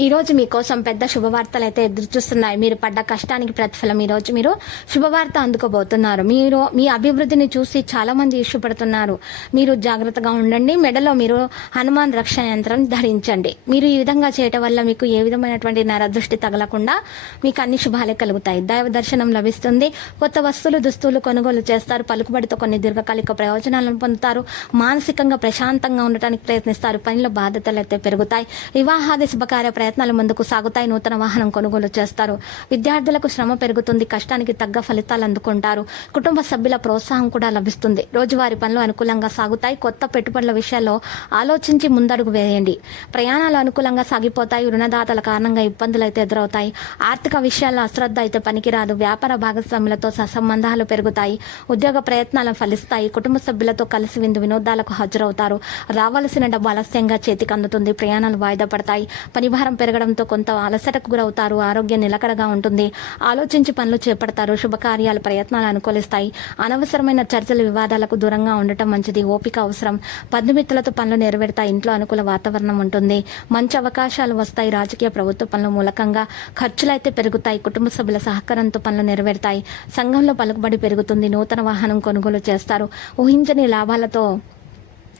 ఈ రోజు మీకోసం పెద్ద శుభవార్తలు అయితే ఎదురు చూస్తున్నాయి మీరు పడ్డ కష్టానికి ప్రతిఫలం ఈ రోజు మీరు శుభవార్త అందుకోబోతున్నారు. మీరు మీ అభివృద్ధిని చూసి చాలా మంది ఇష్టపడుతున్నారు మీరు జాగ్రత్తగా ఉండండి. మెడలో మీరు హనుమాన్ రక్ష యంత్రం ధరించండి. మీరు ఈ విధంగా చేయటం వల్ల మీకు ఏ విధమైనటువంటి నరదృష్టి తగలకుండా మీకు అన్ని శుభాలే కలుగుతాయి. దైవ దర్శనం లభిస్తుంది. కొత్త వస్తువులు దుస్తువులు కొనుగోలు చేస్తారు. పలుకుబడితో కొన్ని దీర్ఘకాలిక ప్రయోజనాలను పొందుతారు. మానసికంగా ప్రశాంతంగా ఉండటానికి ప్రయత్నిస్తారు. పనిలో బాధ్యతలు అయితే పెరుగుతాయి. వివాహాది శుభకార్య ప్రయత్నాలు ముందుకు సాగుతాయి. నూతన వాహనం కొనుగోలు చేస్తారు. విద్యార్థులకు శ్రమ పెరుగుతుంది. కష్టానికి తగ్గ ఫలితాలు అందుకుంటారు. కుటుంబ సభ్యుల ప్రోత్సాహం కూడా లభిస్తుంది. రోజువారీ పనులు అనుకూలంగా సాగుతాయి. కొత్త పెట్టుబడుల విషయాల్లో ఆలోచించి ముందడుగు వేయండి. ప్రయాణాలు అనుకూలంగా సాగిపోతాయి. రుణదాతల కారణంగా ఇబ్బందులు అయితే ఎదురవుతాయి. ఆర్థిక విషయాల్లో అశ్రద్ధ అయితే పనికిరాదు. వ్యాపార భాగస్వాములతో సహసంబంధాలు పెరుగుతాయి. ఉద్యోగ ప్రయత్నాలు ఫలిస్తాయి. కుటుంబ సభ్యులతో కలిసి విందు వినోదాలకు హాజరవుతారు. రావాల్సిన డబ్బు ఆలస్యంగా చేతికి అందుతుంది. ప్రయాణాలు వాయిదా పడతాయి. పనిభారం పెరగడంతో కొంత అలసటకు గురవుతారు. ఆరోగ్యం నిలకడగా ఉంటుంది. ఆలోచించి పనులు చేపడతారు. శుభకార్యాల ప్రయత్నాలు అనుకూలిస్తాయి. అనవసరమైన చర్చల వివాదాలకు దూరంగా ఉండటం మంచిది. ఓపిక అవసరం. బంధుమిత్రులతో పనులు నెరవేరుతాయి. ఇంట్లో అనుకూల వాతావరణం ఉంటుంది. మంచి అవకాశాలు వస్తాయి. రాజకీయ ప్రభుత్వ పనుల మూలకంగా ఖర్చులైతే పెరుగుతాయి. కుటుంబ సభ్యుల సహకారంతో పనులు నెరవేరుతాయి. సంఘంలో పలుకుబడి పెరుగుతుంది. నూతన వాహనం కొనుగోలు చేస్తారు. ఊహించని లాభాలతో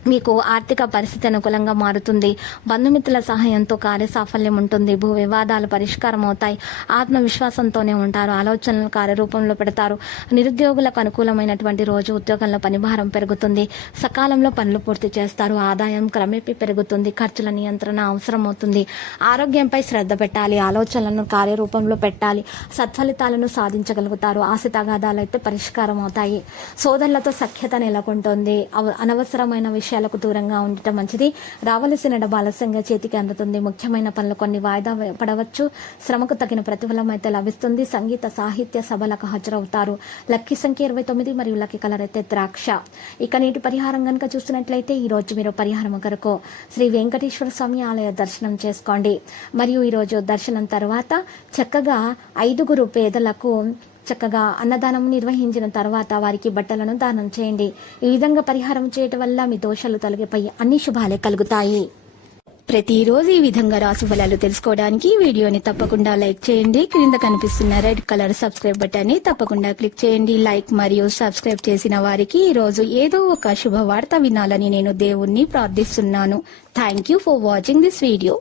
మీకు ఆర్థిక పరిస్థితి అనుకూలంగా మారుతుంది. బంధుమిత్రుల సహాయంతో కార్య సాఫల్యం ఉంటుంది. భూ వివాదాలు పరిష్కారం అవుతాయి ఆత్మవిశ్వాసంతోనే ఉంటారు. ఆలోచనలు కార్యరూపంలో పెడతారు. నిరుద్యోగులకు అనుకూలమైనటువంటి రోజు ఉద్యోగంలో పనిభారం పెరుగుతుంది. సకాలంలో పనులు పూర్తి చేస్తారు. ఆదాయం క్రమేపీ పెరుగుతుంది. ఖర్చుల నియంత్రణ అవసరం అవుతుంది ఆరోగ్యంపై శ్రద్ధ పెట్టాలి. ఆలోచనలను కార్యరూపంలో పెట్టాలి. సత్ఫలితాలను సాధించగలుగుతారు. ఆశ తగాదాలు అయితే పరిష్కారం అవుతాయి సోదరులతో సఖ్యత నెలకొంటుంది. అవ- అనవసరమైన విషయాలకు దూరంగా ఉండటం మంచిది. రావలసిన డబ్బు ఆలస్యంగా చేతికి అందుతుంది. ముఖ్యమైన పనులు కొన్ని వాయిదా పడవచ్చు. శ్రమకు తగిన ప్రతిఫలం అయితే లభిస్తుంది. సంగీత సాహిత్య సభలకు హాజరవుతారు. లక్కీ సంఖ్య ఇరవై తొమ్మిది మరియు లక్కీ కలర్ అయితే ద్రాక్ష. ఇక నీటి పరిహారం కనుక చూసినట్లయితే ఈ రోజు మీరు పరిహారం కొరకు శ్రీ వెంకటేశ్వర స్వామి ఆలయ దర్శనం చేసుకోండి. మరియు ఈరోజు దర్శనం తర్వాత చక్కగా ఐదుగురు పేదలకు చక్కగా అన్నదానం నిర్వహించిన తర్వాత వారికి బట్టలను దానం చేయండి. ఈ విధంగా పరిహారం చేయటం వల్ల మీ దోషాలు తొలగిపోయి అన్ని శుభాలే కలుగుతాయి. ప్రతిరోజు ఈ విధంగా రాశి ఫలాలు తెలుసుకోవడానికి వీడియోని తప్పకుండా లైక్ చేయండి. క్రింద కనిపిస్తున్న రెడ్ కలర్ సబ్స్క్రైబ్ బటన్ని తప్పకుండా క్లిక్ చేయండి. లైక్ మరియు సబ్స్క్రైబ్ చేసిన వారికి ఈ రోజు ఏదో ఒక శుభవార్త వినాలని నేను దేవుణ్ణి ప్రార్థిస్తున్నాను. Thank you for watching this video